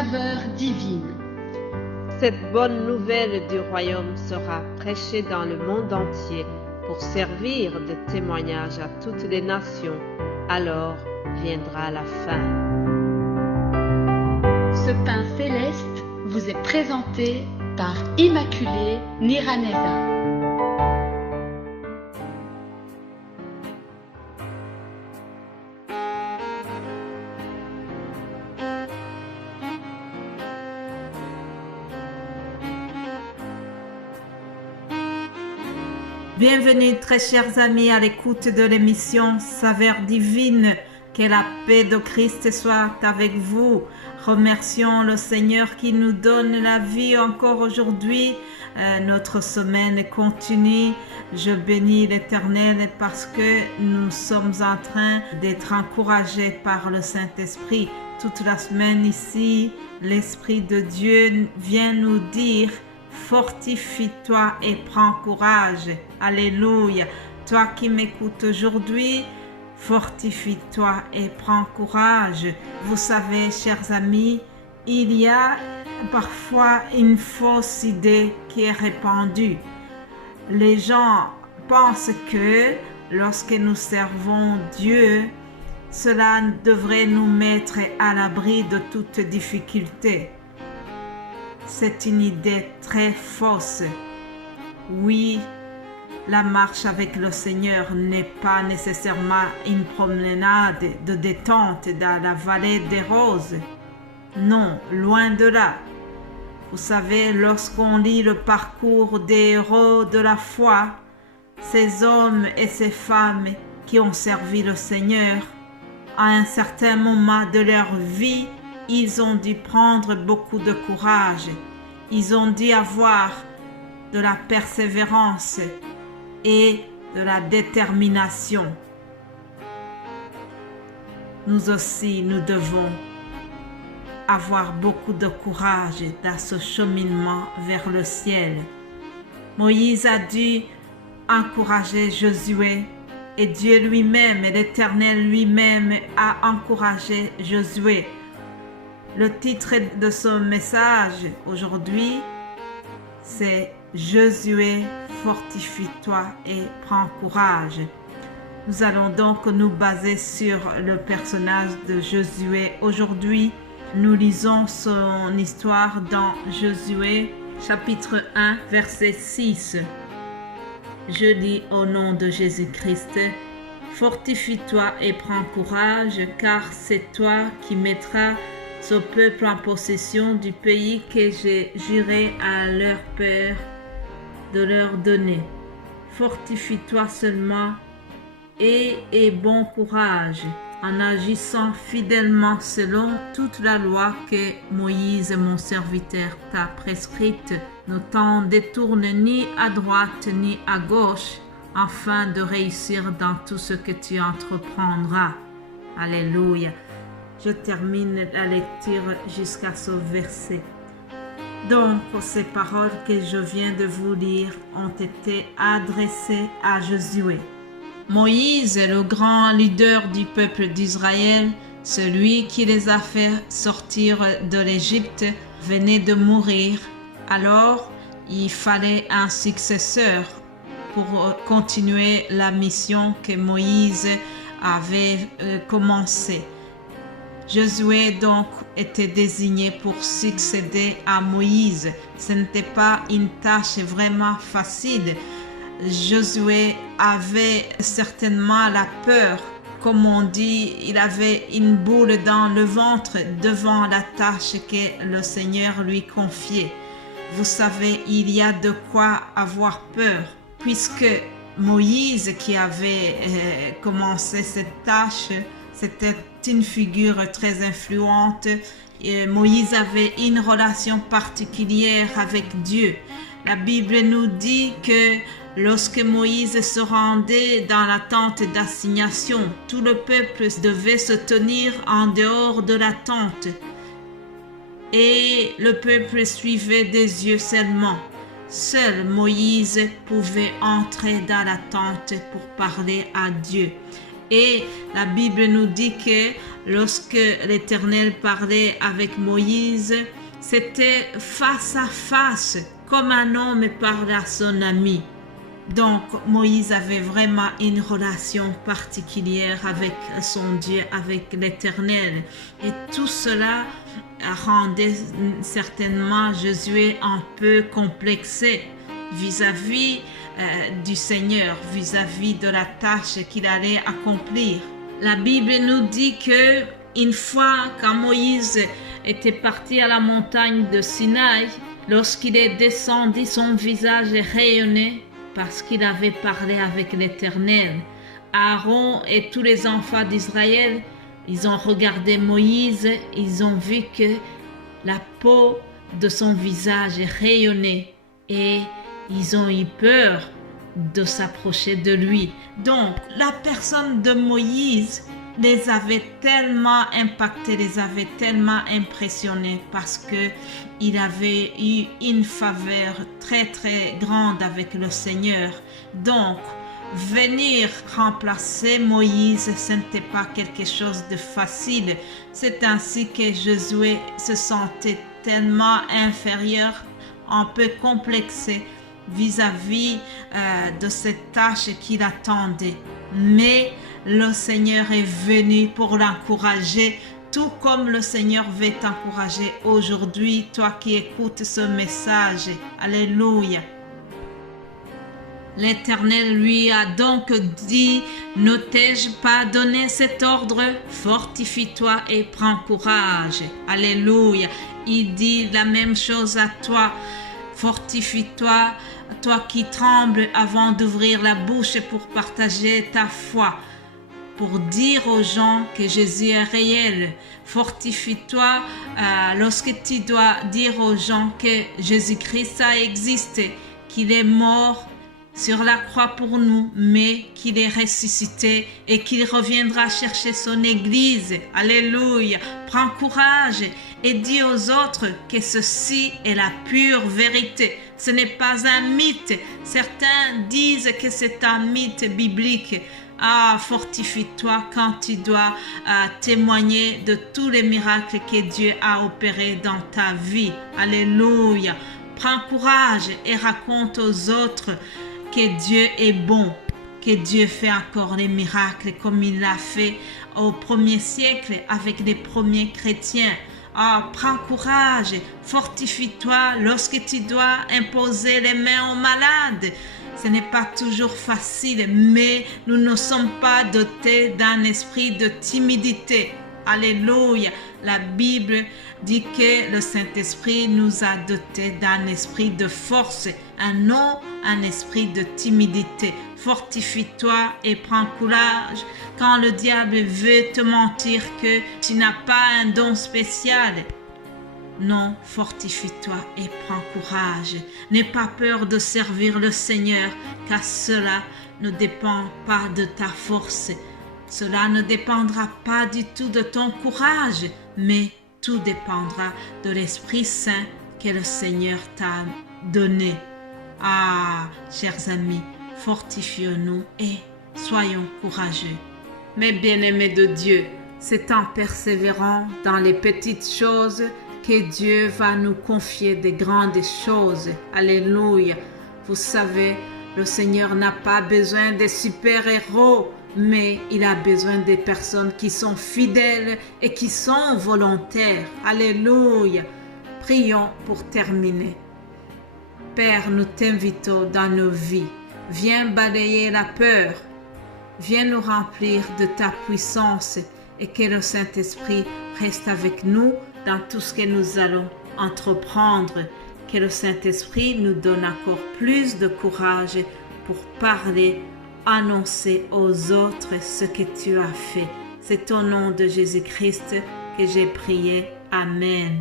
saveur divine. Cette bonne nouvelle du royaume sera prêchée dans le monde entier pour servir de témoignage à toutes les nations. Alors viendra la fin. Ce pain céleste vous est présenté par Immaculée Niraneza. Bienvenue très chers amis à l'écoute de l'émission Saveur divine. Que la paix de Christ soit avec vous. Remercions le Seigneur qui nous donne la vie encore aujourd'hui. Notre semaine continue. Je bénis l'Éternel parce que nous sommes en train d'être encouragés par le Saint-Esprit. Toute la semaine ici, l'Esprit de Dieu vient nous dire: fortifie-toi et prends courage. Alléluia. Toi qui m'écoutes aujourd'hui, fortifie-toi et prends courage. Vous savez, chers amis, il y a parfois une fausse idée qui est répandue. Les gens pensent que lorsque nous servons Dieu, cela devrait nous mettre à l'abri de toute difficulté. C'est une idée très fausse. Oui, la marche avec le Seigneur n'est pas nécessairement une promenade de détente dans la vallée des roses. Non, loin de là. Vous savez, lorsqu'on lit le parcours des héros de la foi, ces hommes et ces femmes qui ont servi le Seigneur, à un certain moment de leur vie, ils ont dû prendre beaucoup de courage. Ils ont dû avoir de la persévérance et de la détermination. Nous aussi, nous devons avoir beaucoup de courage dans ce cheminement vers le ciel. Moïse a dû encourager Josué et Dieu lui-même et l'Éternel lui-même a encouragé Josué. Le titre de ce message aujourd'hui, c'est « Josué, fortifie-toi et prends courage ». Nous allons donc nous baser sur le personnage de Josué. Aujourd'hui, nous lisons son histoire dans Josué, chapitre 1, verset 6. Je lis au nom de Jésus-Christ. Fortifie-toi et prends courage, car c'est toi qui mettras ce peuple en possession du pays que j'ai juré à leur père de leur donner. Fortifie-toi seulement et aie bon courage en agissant fidèlement selon toute la loi que Moïse, mon serviteur, t'a prescrite. Ne t'en détourne ni à droite ni à gauche, afin de réussir dans tout ce que tu entreprendras. Alléluia. Je termine la lecture jusqu'à ce verset. Donc, ces paroles que je viens de vous lire ont été adressées à Josué. Moïse, le grand leader du peuple d'Israël, celui qui les a fait sortir de l'Égypte, venait de mourir. Alors, il fallait un successeur pour continuer la mission que Moïse avait commencée. Josué donc était désigné pour succéder à Moïse. Ce n'était pas une tâche vraiment facile. Josué avait certainement la peur. Comme on dit, il avait une boule dans le ventre devant la tâche que le Seigneur lui confiait. Vous savez, il y a de quoi avoir peur, puisque Moïse qui avait commencé cette tâche, c'était une figure très influente. Et Moïse avait une relation particulière avec Dieu. La Bible nous dit que lorsque Moïse se rendait dans la tente d'assignation, tout le peuple devait se tenir en dehors de la tente. Et le peuple suivait des yeux seulement. Seul Moïse pouvait entrer dans la tente pour parler à Dieu. Et la Bible nous dit que lorsque l'Éternel parlait avec Moïse, c'était face à face, comme un homme parle à son ami. Donc Moïse avait vraiment une relation particulière avec son Dieu, avec l'Éternel. Et tout cela rendait certainement Josué un peu complexé vis-à-vis du Seigneur, vis-à-vis de la tâche qu'il allait accomplir. La Bible nous dit que une fois quand Moïse était parti à la montagne de Sinaï, lorsqu'il est descendu, son visage rayonnait parce qu'il avait parlé avec l'Éternel. Aaron et tous les enfants d'Israël, ils ont regardé Moïse, ils ont vu que la peau de son visage rayonnait et ils ont eu peur de s'approcher de lui. Donc, la personne de Moïse les avait tellement impactés, les avait tellement impressionnés parce que il avait eu une faveur très très grande avec le Seigneur. Donc, venir remplacer Moïse, ce n'était pas quelque chose de facile. C'est ainsi que Josué se sentait tellement inférieur, un peu complexé vis-à-vis de cette tâche qu'il attendait. Mais le Seigneur est venu pour l'encourager, tout comme le Seigneur veut t'encourager aujourd'hui, toi qui écoutes ce message. Alléluia. L'Éternel lui a donc dit, ne t'ai-je pas donné cet ordre? Fortifie-toi et prends courage. Alléluia. Il dit la même chose à toi. Fortifie-toi, toi qui trembles avant d'ouvrir la bouche pour partager ta foi, pour dire aux gens que Jésus est réel. Fortifie-toi lorsque tu dois dire aux gens que Jésus-Christ a existé, qu'il est mort sur la croix pour nous, mais qu'il est ressuscité et qu'il reviendra chercher son Église. Alléluia. Prends courage et dis aux autres que ceci est la pure vérité. Ce n'est pas un mythe. Certains disent que c'est un mythe biblique. Fortifie-toi quand tu dois témoigner de tous les miracles que Dieu a opérés dans ta vie. Alléluia. Prends courage et raconte aux autres que Dieu est bon, que Dieu fait encore des miracles comme il l'a fait au premier siècle avec les premiers chrétiens. Prends courage, fortifie-toi lorsque tu dois imposer les mains aux malades. Ce n'est pas toujours facile, mais nous ne sommes pas dotés d'un esprit de timidité. Alléluia. La Bible dit que le Saint-Esprit nous a dotés d'un esprit de force, non un esprit de timidité. Fortifie-toi et prends courage quand le diable veut te mentir que tu n'as pas un don spécial. Non, fortifie-toi et prends courage. N'aie pas peur de servir le Seigneur, car cela ne dépend pas de ta force. Cela ne dépendra pas du tout de ton courage, mais tout dépendra de l'Esprit Saint que le Seigneur t'a donné. Chers amis, fortifions-nous et soyons courageux. Mes bien-aimés de Dieu, c'est en persévérant dans les petites choses que Dieu va nous confier des grandes choses. Alléluia. Vous savez, le Seigneur n'a pas besoin des super-héros, mais il a besoin des personnes qui sont fidèles et qui sont volontaires. Alléluia. Prions pour terminer. Père, nous t'invitons dans nos vies. Viens balayer la peur. Viens nous remplir de ta puissance et que le Saint-Esprit reste avec nous dans tout ce que nous allons entreprendre. Que le Saint-Esprit nous donne encore plus de courage pour parler, annoncer aux autres ce que tu as fait. C'est au nom de Jésus-Christ que j'ai prié. Amen.